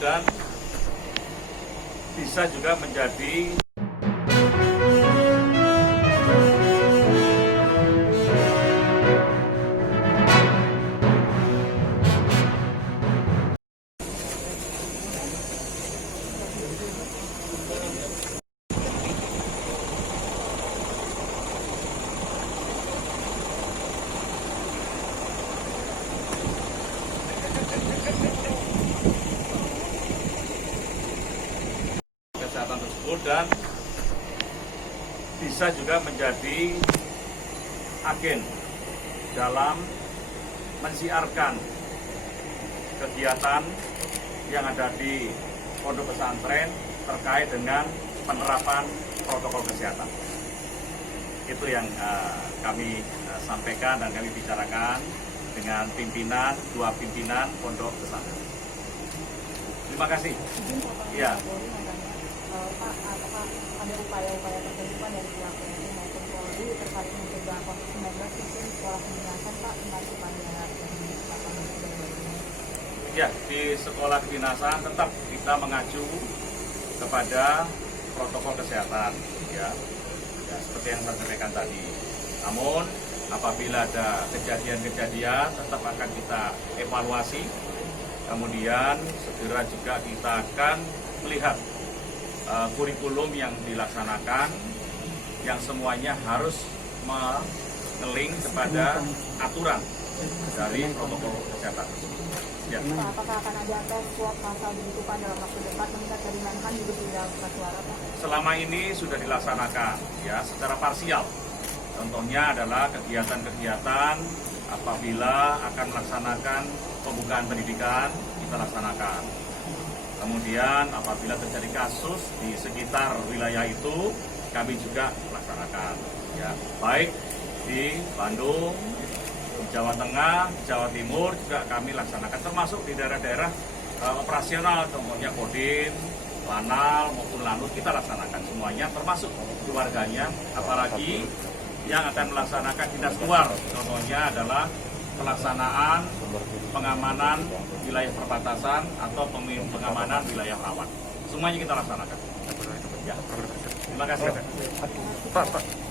dan bisa juga menjadi kesehatan tersebut dan bisa juga menjadi agen dalam mensiarkan kegiatan yang ada di pondok pesantren terkait dengan penerapan protokol kesehatan. Itu yang kami sampaikan dan kami bicarakan dengan dua pimpinan pondok pesantren. Terima kasih. Ya. Pak, apakah ada upaya-upaya tertentu dari pihak TNI maupun Polri terkait mencegah COVID-19 mungkin sekolah kedinasan Pak mengacu pada Ya, di sekolah kedinasan tetap kita mengacu kepada protokol kesehatan, ya seperti yang saya sampaikan tadi. Namun apabila ada kejadian-kejadian tetap akan kita evaluasi, kemudian segera juga kita akan melihat kurikulum yang dilaksanakan, yang semuanya harus mengeling kepada aturan dari protokol kesehatan. Ya. Apakah akan ada tes swab masal begitu Pak dalam waktu dekat mengingat dari Menhan juga sudah buka suara Pak? Selama ini sudah dilaksanakan ya secara parsial. Contohnya adalah kegiatan-kegiatan apabila akan melaksanakan pembukaan pendidikan kita laksanakan. Kemudian apabila terjadi kasus di sekitar wilayah itu, kami juga laksanakan. Ya, baik di Bandung, di Jawa Tengah, di Jawa Timur juga kami laksanakan, termasuk di daerah-daerah operasional, contohnya Kodim, Lanal maupun Lanut kita laksanakan semuanya, termasuk keluarganya, apalagi yang akan melaksanakan dinas luar, contohnya adalah pelaksanaan pengamanan wilayah perbatasan atau pengamanan wilayah rawan. Semuanya kita laksanakan. Ya. Terima kasih. Pak.